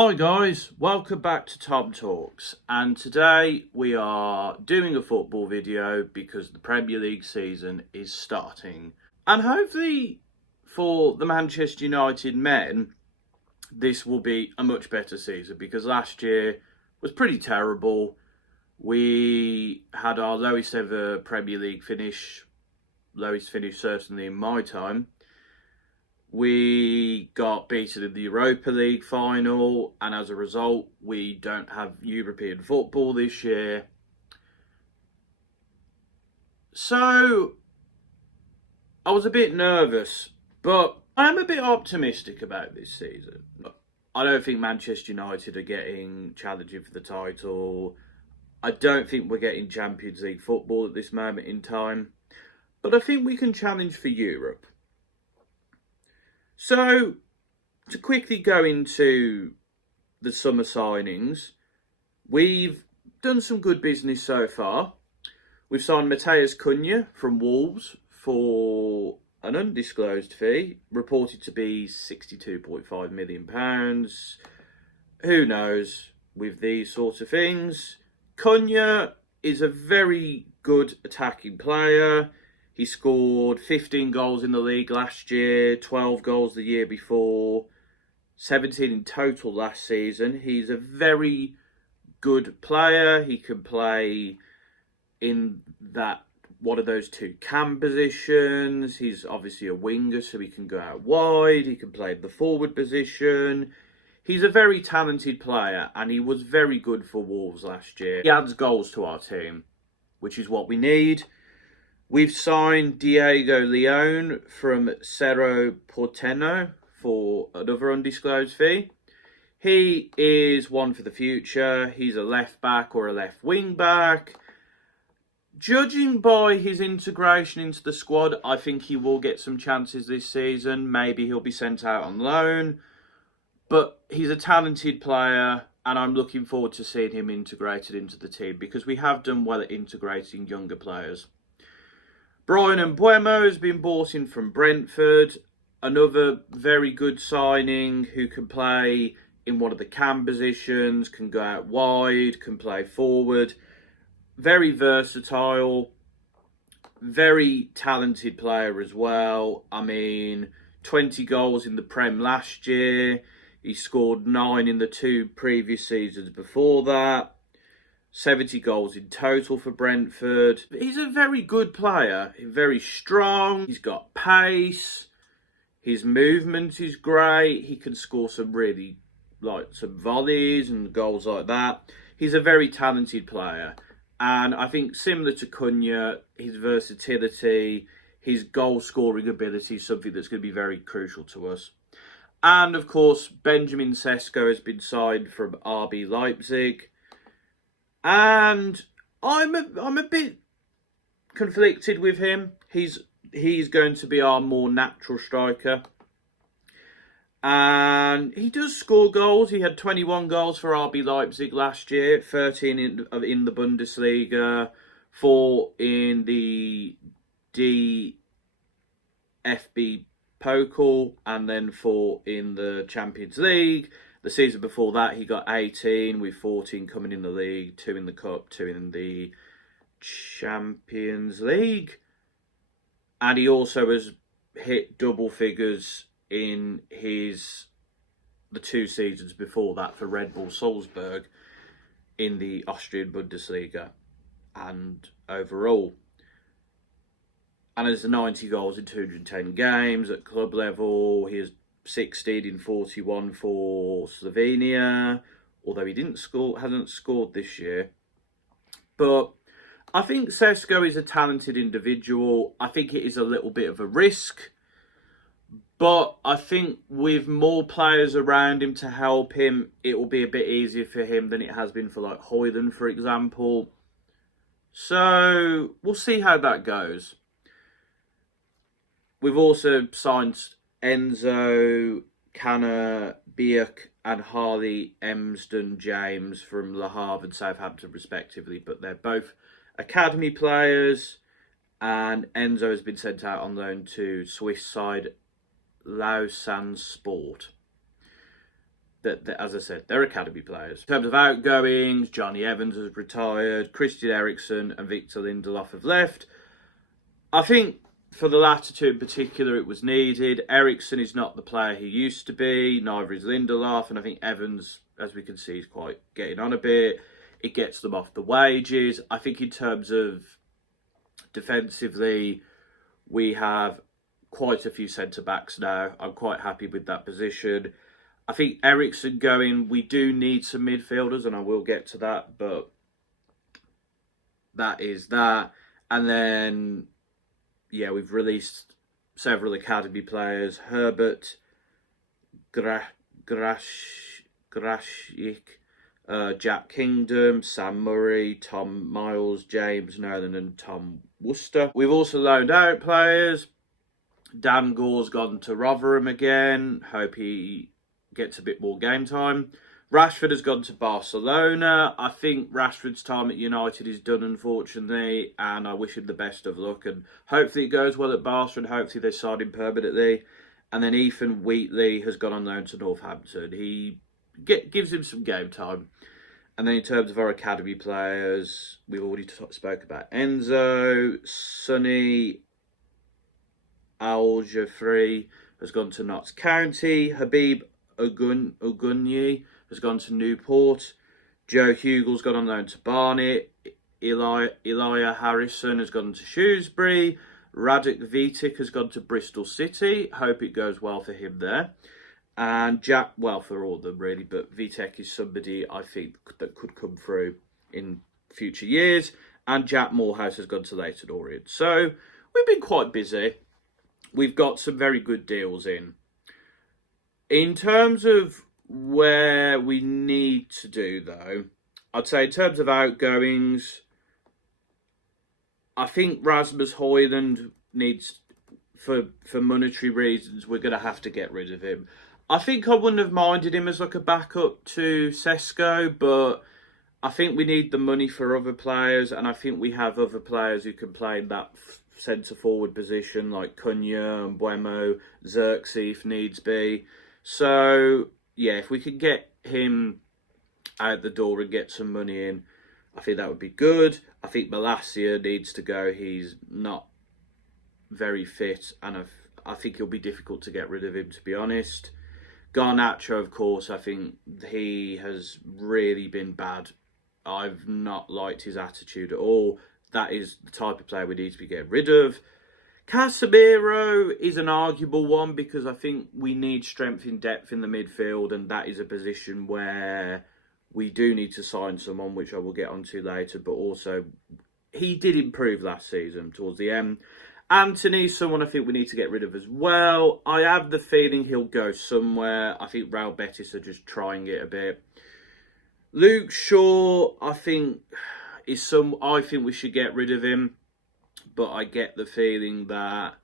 Hi guys, welcome back to Tom Talks, and today we are doing a football video because the Premier League season is starting. And hopefully for the Manchester United men, this will be a much better season because last year was pretty terrible. We had our lowest ever Premier League finish, lowest finish certainly in my time. We got beaten in the Europa League final, and as a result, we don't have European football this year. So, I was a bit nervous, but I'm a bit optimistic about this season. I don't think Manchester United are getting challenging for the title. I don't think we're getting Champions League football at this moment in time. But I think we can challenge for Europe. So, to quickly go into the summer signings, we've done some good business so far. We've signed Matheus Cunha from Wolves for an undisclosed fee, reported to be £62.5 million. Who knows with these sorts of things? Cunha is a very good attacking player. He scored 15 goals in the league last year, 12 goals the year before, 17 in total last season. He's a very good player. He can play in that one of those two cam positions. He's obviously a winger, so he can go out wide. He can play the forward position. He's a very talented player, and he was very good for Wolves last year. He adds goals to our team, which is what we need. We've signed Diego Leone from Cerro Porteño for another undisclosed fee. He is one for the future. He's a left back or a left wing back. Judging by his integration into the squad, I think he will get some chances this season. Maybe he'll be sent out on loan. But he's a talented player, and I'm looking forward to seeing him integrated into the team because we have done well at integrating younger players. Bryan Mbeumo has been bought in from Brentford, another very good signing who can play in one of the cam positions, can go out wide, can play forward. Very versatile, very talented player as well. I mean, 20 goals in the Prem last year. He scored 9 in the 2 previous seasons before that. 70 goals in total for Brentford. He's a very good player, very strong, he's got pace, his movement is great, he can score some some volleys and goals like that. He's a very talented player, and I think similar to Cunha, his versatility, his goal scoring ability is something that's going to be very crucial to us. And of course, Benjamin Sesko has been signed from RB Leipzig. And I'm a bit conflicted with him. He's going to be our more natural striker. And he does score goals. He had 21 goals for RB Leipzig last year, 13 in the Bundesliga, 4 in the DFB Pokal, and then 4 in the Champions League. The season before that, he got 18, with 14 coming in the league, 2 in the Cup, 2 in the Champions League. And he also has hit double figures in the 2 seasons before that for Red Bull Salzburg in the Austrian Bundesliga and overall. And there's 90 goals in 210 games at club level. He has 16 in 41 for Slovenia, although he hasn't scored this year. But I think Sesko is a talented individual. I think it is a little bit of a risk, but I think with more players around him to help him, it will be a bit easier for him than it has been for like Højlund, for example. So we'll see how that goes. We've also signed Enzo Cannabiak and Harley Emsden James from Le Havre and Southampton respectively, but they're both academy players, and Enzo has been sent out on loan to Swiss side Lausanne Sport. that, as I said, they're academy players. In terms of outgoings, Johnny Evans has retired, Christian Eriksen and Victor Lindelof have left. I think for the latter two in particular, it was needed. Eriksen is not the player he used to be, neither is Lindelof, and I think Evans, as we can see, is quite getting on a bit. It gets them off the wages. I think in terms of defensively, we have quite a few centre-backs now. I'm quite happy with that position. I think Eriksen going, we do need some midfielders, and I will get to that, but that is that. And then, yeah, we've released several academy players. Herbert Grashik, Jack Kingdom, Sam Murray, Tom Miles, James Nolan and Tom Worcester. We've also loaned out players. Dan Gore's gone to Rotherham again. Hope he gets a bit more game time. Rashford has gone to Barcelona. I think Rashford's time at United is done, unfortunately, and I wish him the best of luck. And hopefully it goes well at Barca, and hopefully they sign him permanently. And then Ethan Wheatley has gone on loan to Northampton. He gives him some game time. And then in terms of our academy players, we've already spoke about Enzo. Sonny Al-Jafri has gone to Notts County. Habib Ogunye has gone to Newport. Joe Hugel's gone on loan to Barnet. Elijah Harrison has gone to Shrewsbury. Radek Vitic has gone to Bristol City. Hope it goes well for him there. And Jack, well, for all of them really, but Vitek is somebody I think that could come through in future years. And Jack Morehouse has gone to Leyton Orient. So we've been quite busy. We've got some very good deals in. In terms of where we need to do, though, I'd say in terms of outgoings, I think Rasmus Højlund needs, for monetary reasons, we're going to have to get rid of him. I think I wouldn't have minded him as like a backup to Sesko, but I think we need the money for other players, and I think we have other players who can play in that centre-forward position, like Cunha and Buemo, Xerxes if needs be. So, yeah, if we can get him out the door and get some money in, I think that would be good. I think Malacia needs to go. He's not very fit, and I think it'll be difficult to get rid of him, to be honest. Garnacho, of course, I think he has really been bad. I've not liked his attitude at all. That is the type of player we need to be getting rid of. Casemiro is an arguable one because I think we need strength in depth in the midfield, and that is a position where we do need to sign someone, which I will get onto later, but also he did improve last season towards the end. Anthony, someone I think we need to get rid of as well. I have the feeling he'll go somewhere. I think Real Betis are just trying it a bit. Luke Shaw, I think we should get rid of him, but I get the feeling that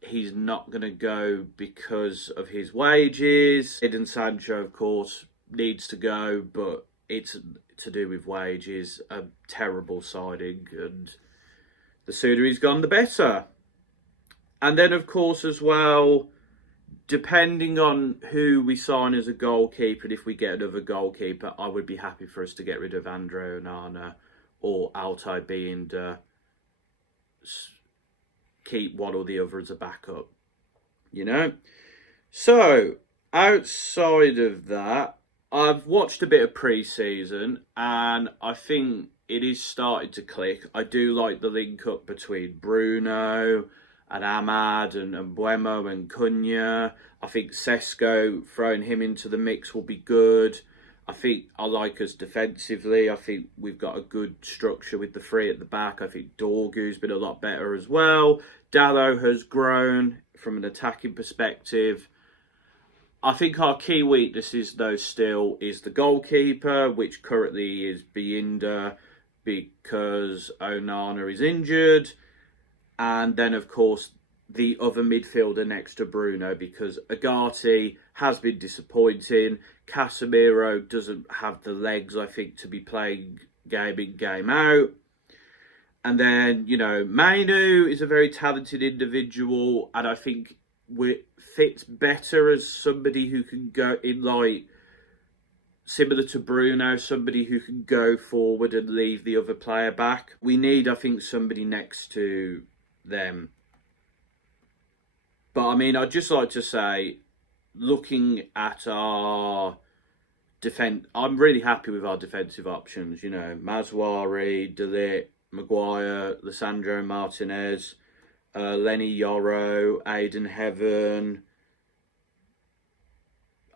he's not going to go because of his wages. Jadon Sancho, of course, needs to go, but it's to do with wages. A terrible signing, and the sooner he's gone, the better. And then, of course, as well, depending on who we sign as a goalkeeper, and if we get another goalkeeper, I would be happy for us to get rid of Andre Onana or Altay Binder. Keep one or the other as a backup, you know? So, outside of that, I've watched a bit of pre-season, and I think it is starting to click. I do like the link-up between Bruno and Ahmad and Buemo and Cunha. I think Sesko, throwing him into the mix will be good. I think I like us defensively. I think we've got a good structure with the three at the back. I think Dorgu's been a lot better as well. Dalot has grown from an attacking perspective. I think our key weaknesses, though, still is the goalkeeper, which currently is Binder because Onana is injured. And then, of course, the other midfielder next to Bruno, because Agati has been disappointing. Casemiro doesn't have the legs, I think, to be playing game in, game out. And then, you know, Mainu is a very talented individual, and I think fits better as somebody who can go in, like, similar to Bruno, somebody who can go forward and leave the other player back. We need, I think, somebody next to them. But I mean, I'd just like to say, looking at our defense, I'm really happy with our defensive options. You know, Mazwari, De Ligt, Maguire, Lissandro Martinez, Lenny Yoro, Aidan Heaven.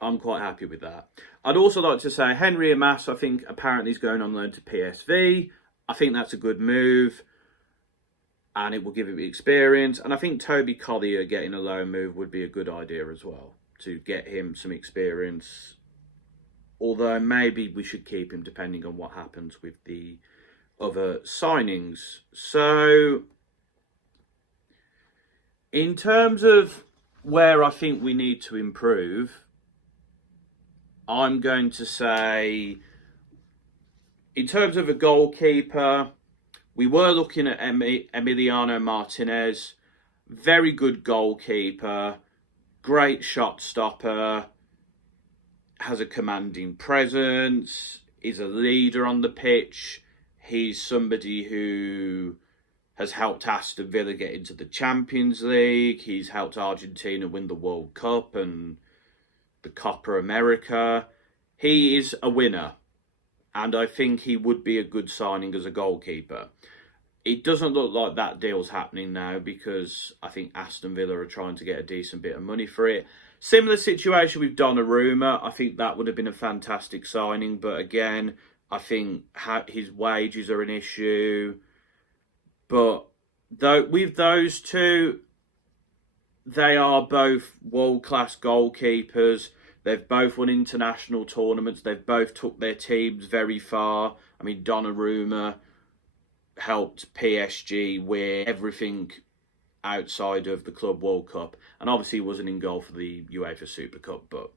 I'm quite happy with that. I'd also like to say Henry Amass, I think, apparently is going on loan to PSV. I think that's a good move, and it will give him experience. And I think Toby Collier getting a loan move would be a good idea as well, to get him some experience. Although maybe we should keep him depending on what happens with the other signings. So, in terms of where I think we need to improve, I'm going to say, in terms of a goalkeeper, we were looking at Emiliano Martinez. Very good goalkeeper, great shot stopper, has a commanding presence, is a leader on the pitch. He's somebody who has helped Aston Villa get into the Champions League. He's helped Argentina win the World Cup and the Copa America. He is a winner, and I think he would be a good signing as a goalkeeper. It doesn't look like that deal's happening now because I think Aston Villa are trying to get a decent bit of money for it. Similar situation with Donnarumma. I think that would have been a fantastic signing, but again, I think his wages are an issue. But with those two, they are both world-class goalkeepers. They've both won international tournaments. They've both took their teams very far. I mean, Donnarumma helped PSG win everything outside of the Club World Cup. And obviously he wasn't in goal for the UEFA Super Cup, but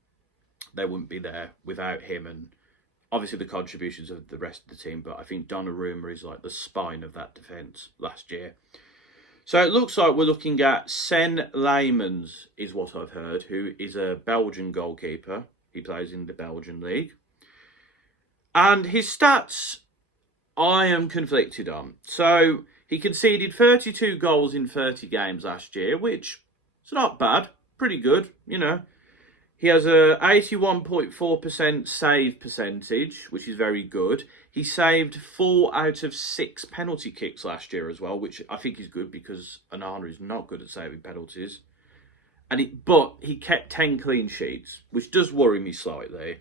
they wouldn't be there without him. And obviously the contributions of the rest of the team. But I think Donnarumma is like the spine of that defence last year. So it looks like we're looking at Sen Leymans, is what I've heard, who is a Belgian goalkeeper. He plays in the Belgian league. And his stats, I am conflicted on. So he conceded 32 goals in 30 games last year, which is not bad. Pretty good, you know. He has a 81.4% save percentage, which is very good. He saved 4 out of 6 penalty kicks last year as well, which I think is good because Onana is not good at saving penalties. But he kept 10 clean sheets, which does worry me slightly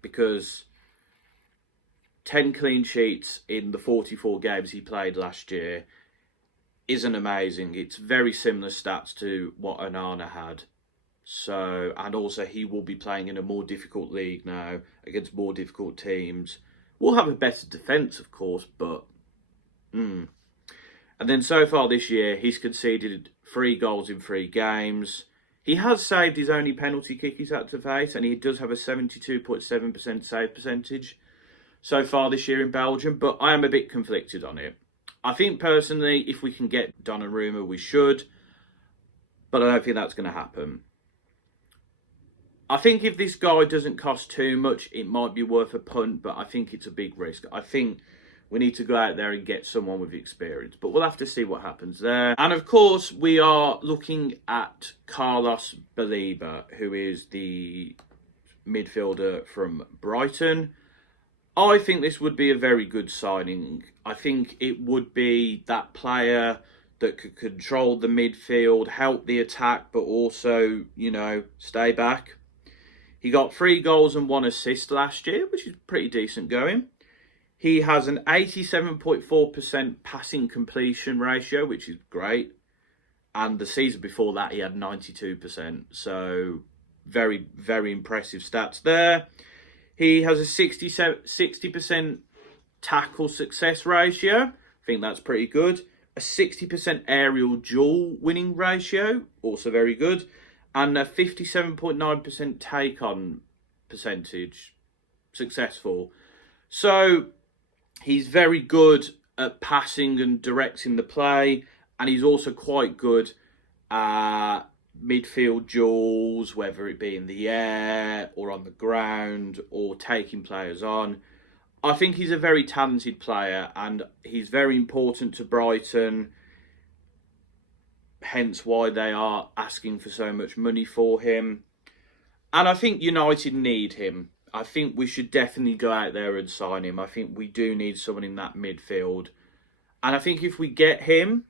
because 10 clean sheets in the 44 games he played last year isn't amazing. It's very similar stats to what Onana had. So, and also he will be playing in a more difficult league now against more difficult teams. We'll have a better defence, of course, but And then so far this year, he's conceded 3 goals in 3 games. He has saved his only penalty kick he's had to face, and he does have a 72.7% save percentage so far this year in Belgium, but I am a bit conflicted on it. I think personally, if we can get Donnarumma, we should, but I don't think that's going to happen. I think if this guy doesn't cost too much, it might be worth a punt, but I think it's a big risk. I think we need to go out there and get someone with experience, but we'll have to see what happens there. And of course, we are looking at Carlos Baleba, who is the midfielder from Brighton. I think this would be a very good signing. I think it would be that player that could control the midfield, help the attack, but also, you know, stay back. He got 3 goals and 1 assist last year, which is pretty decent going. He has an 87.4% passing completion ratio, which is great. And the season before that, he had 92%. So very, very impressive stats there. He has a 60% tackle success ratio. I think that's pretty good. A 60% aerial duel winning ratio, also very good. And a 57.9% take-on percentage, successful. So he's very good at passing and directing the play, and he's also quite good at midfield duels, whether it be in the air or on the ground or taking players on. I think he's a very talented player and he's very important to Brighton, hence why they are asking for so much money for him. And I think United need him. I think we should definitely go out there and sign him. I think we do need someone in that midfield. And I think if we get him,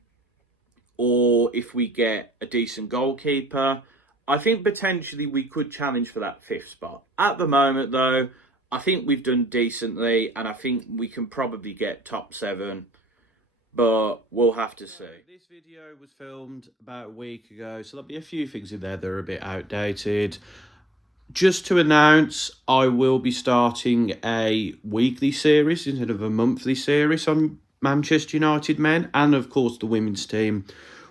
or if we get a decent goalkeeper, I think potentially we could challenge for that 5th spot. At the moment, though, I think we've done decently, and I think we can probably get top 7, but we'll have to see. This video was filmed about a week ago, so there'll be a few things in there that are a bit outdated. Just to announce, I will be starting a weekly series instead of a monthly series on Manchester United Men, and of course the women's team,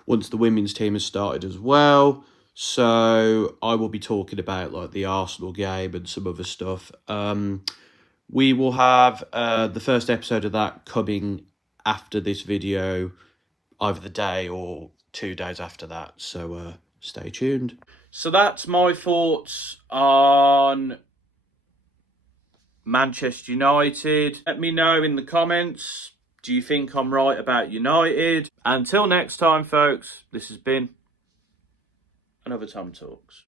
once the women's team has started as well. So I will be talking about like the Arsenal game and some other stuff. We will have the first episode of that coming after this video, either the day or 2 days after that. So stay tuned. So that's my thoughts on Manchester United. Let me know in the comments, do you think I'm right about United? Until next time, folks, this has been another Tom Talks.